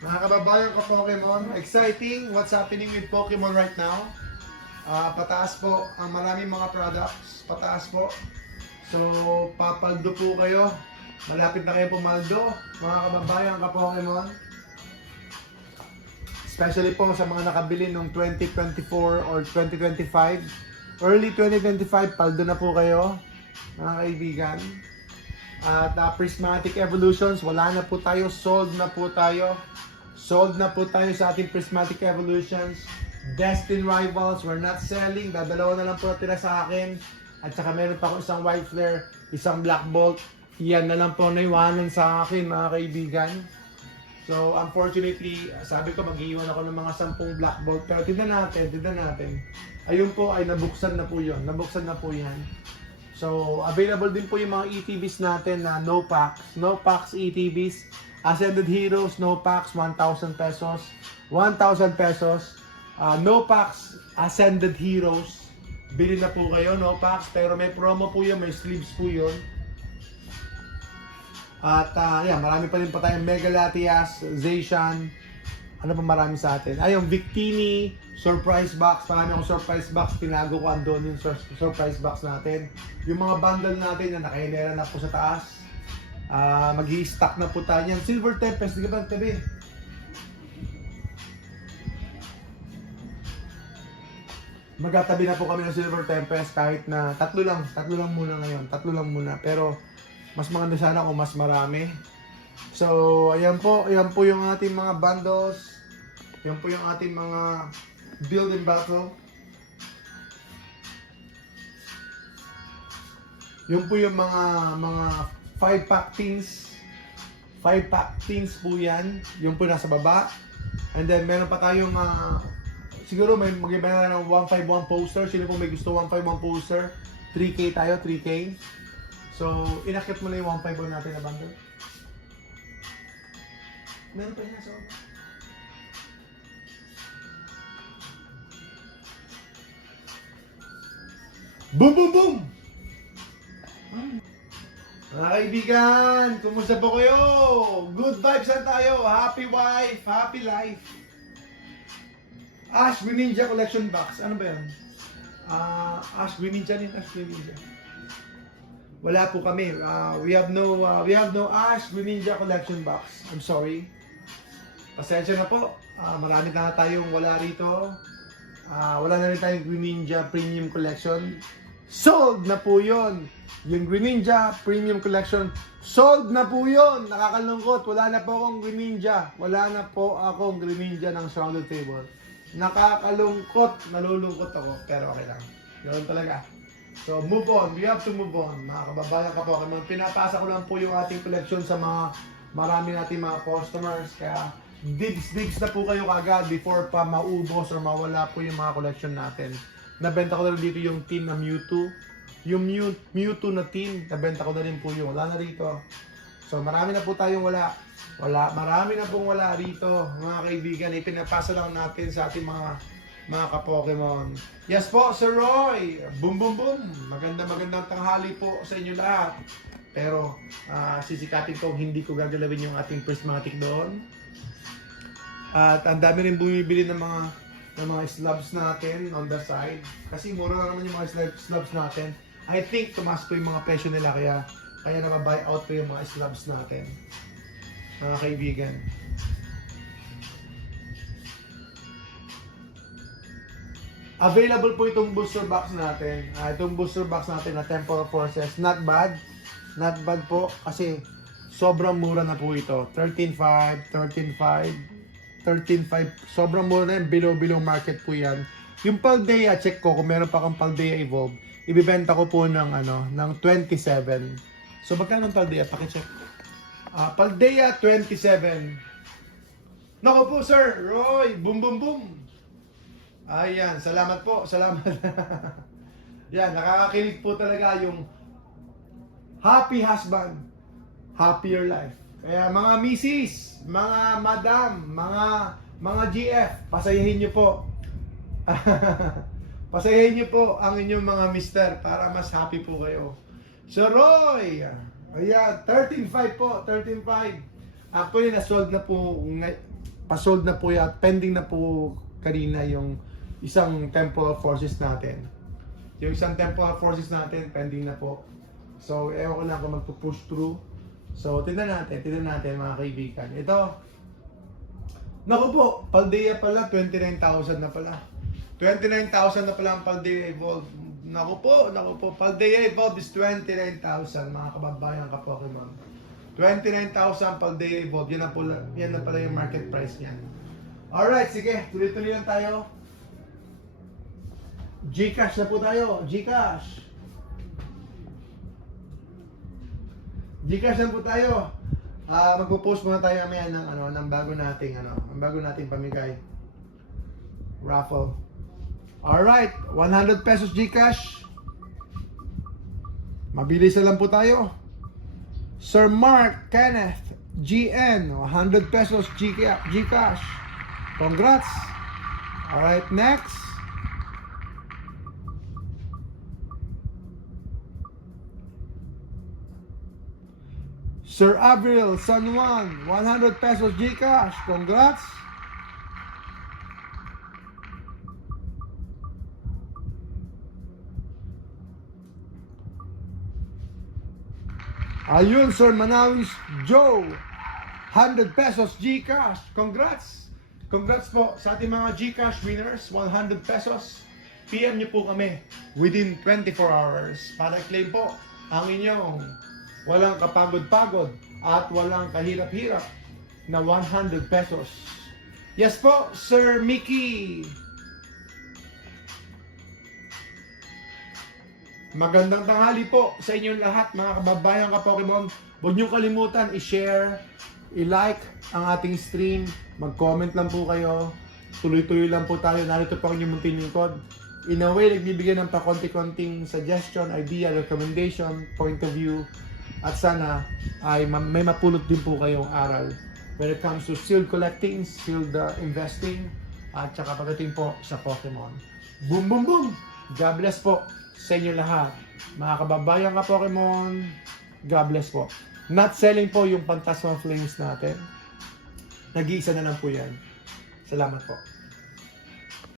Mga kababayan ko Pokemon, exciting what's happening with Pokemon right now. Pataas po ang maraming mga products, pataas po. So, papaldo po kayo. Malapit na kayo pumaldo, mga kababayan ka Pokemon. Especially po sa mga nakabili ng 2024 or 2025. Early 2025, paldo na po kayo, mga kaibigan. At Prismatic Evolutions, wala na po tayo, sold na po tayo. Sold na po tayo sa ating Prismatic Evolutions. Destined Rivals, we're not selling. Dadalawa na lang po natira sa akin. At saka meron pa ako isang White Flare, isang Black Bolt. Yan na lang po naiwanan sa akin, mga kaibigan. So, unfortunately, sabi ko mag-iwan ako ng mga 10 Black Bolt. Pero tignan natin. Ayun po ay nabuksan na po yun. Nabuksan na po yan. So, available din po yung mga ETBs natin na no packs. No packs ETBs. Ascended Heroes, no packs, 1,000 pesos. 1,000 pesos. No packs, Ascended Heroes. Bili na po kayo, no packs. Pero may promo po yun, may sleeves po yun. At yan, marami pa rin pa tayong Mega Latias, Zacian. Ano pa marami sa atin? Yung Victini, surprise box. Marami akong surprise box. Tinago ko andun yung surprise box natin. Yung mga bundle natin na nakahinera na po sa taas. Mag-i-stock na po tayo yan. Silver Tempest, di ka ba tabi? Magkatabi na po kami ng Silver Tempest kahit na tatlo lang muna ngayon. Tatlo lang muna. Pero mas maganda sana kung mas marami. So, ayan po yung ating mga bundles. Ayan po yung ating mga build and battle. Yun po yung mga 5-pack tins. 5-pack tins po yan. Yung po nasa baba. And then meron pa tayong siguro may mag-iba na ng 151 poster. Sino po may gusto 151 poster? 3K tayo, 3K. So, inakit mo na yung 151 natin na bundle. Meron pa yan sa baba. Boom, boom, boom! Mga kaibigan, kumusta po kayo? Good vibes lang tayo. Happy wife, happy life. Ash Greninja Collection Box. Ano ba yan? Ash Greninja din, Ash Greninja. Wala po kami. We have no Ash Greninja Collection Box. I'm sorry. Pasensya na po. Marami na tayong wala rito. Wala na rin tayong Greninja Premium Collection. Sold na po yun. Yung Greninja Premium Collection, sold na po yun. Nakakalungkot. Wala na po akong Greninja. Wala na po akong Greninja ng Surrounded Table. Nakakalungkot. Nalulungkot ako. Pero okay lang. Ganoon talaga. So, move on. We have to move on. Mga kababayan ka po. Pinapasa ko lang po yung ating collection sa mga marami nating mga customers. Kaya, digs na po kayo kagad before pa maubos or mawala po yung mga collection natin. Nabenta ko na rin dito yung team na Mewtwo. Yung Mewtwo na team, nabenta ko na rin po yung wala na rito. So marami na po tayong wala. Marami na pong wala rito, mga kaibigan. Ipinapasa lang natin sa ating mga ka-Pokemon. Yes po, Sir Roy! Boom, boom, boom! Magandang tanghali po sa inyo lahat. Pero sisikapin ko hindi ko gagalawin yung ating prismatic doon. At ang dami rin bumibili ng mga slabs natin on the side. Kasi mura na naman yung mga slabs natin. I think tumaas po yung mga presyo nila kaya na-buy out po yung mga slabs natin. Mga kaibigan. Available po itong booster box natin. Itong booster box natin na Temple of Forces. Not bad. Not bad po kasi sobrang mura na po ito. 13.5, 13.5. Sobrang mura na yan. Below market po yan. Yung Paldea, check ko kung meron pa akong Paldea Evolve. Ibibenta ko po ng 27. So magkano ng Paldea? Paki-check. Paldea 27. Nako po sir, Roy. Boom boom boom. Ayan, salamat po. Salamat. Yan, nakakakilig po talaga yung happy husband, happier life. Kaya mga misis, mga madam, mga GF, pasayahin niyo po. Pasayahin niyo po ang inyong mga mister para mas happy po kayo. So Roy, ayan, 13.5 po, 13.5. Actually, na-sold na po pasold na po yan. Pending na po kanina yung isang temporal forces natin. Yung isang temporal forces natin, pending na po. So, ewan ko lang kung magpo-push through. So, tignan natin mga kaibigan. Ito, naku po, Paldea pala, 29,000 na pala. 29,000 na pala ang Paldea Evolve. Naku po, Paldea Evolve is 29,000 mga kababayan ka Pokemon. 29,000 Paldea Evolve, yan na pala yung market price niyan. Alright, sige, tuloy-tuloy lang tayo. Gcash na po tayo, Gcash. Gcash na po tayo. Magpo-post muna tayo mamaya ng bago nating pamigay. Raffle. Alright, 100 pesos Gcash. Mabilis na lang po tayo. Sir Mark Kenneth GN, 100 pesos Gcash. Congrats. Alright, next. Sir Avril San Juan, 100 pesos Gcash. Congrats. Ayun, Sir Manawis Joe, 100 pesos Gcash. Congrats. Congrats po sa ating mga Gcash winners, 100 pesos. PM niyo po kami within 24 hours para claim po ang inyong walang kapagod-pagod at walang kahirap-hirap na 100 pesos. Yes po, Sir Mickey. Magandang tanghali po sa inyong lahat mga kababayan ka Pokemon. Huwag niyong kalimutan i-share, i-like ang ating stream, mag-comment lang po kayo. Tuloy-tuloy lang po tayo. Narito po ang inyong munting lingkod. In a way, nagbibigay ng pa-konti-konting suggestion, idea, recommendation, point of view. At sana ay may mapulot din po kayong aral when it comes to sealed collecting, sealed investing, at saka pagdating po sa Pokemon. Boom, boom, boom! God bless po sa inyo lahat. Mga kababayan ka Pokemon, God bless po. Not selling po yung Phantasma Flames natin. Nag-iisa na lang po yan. Salamat po.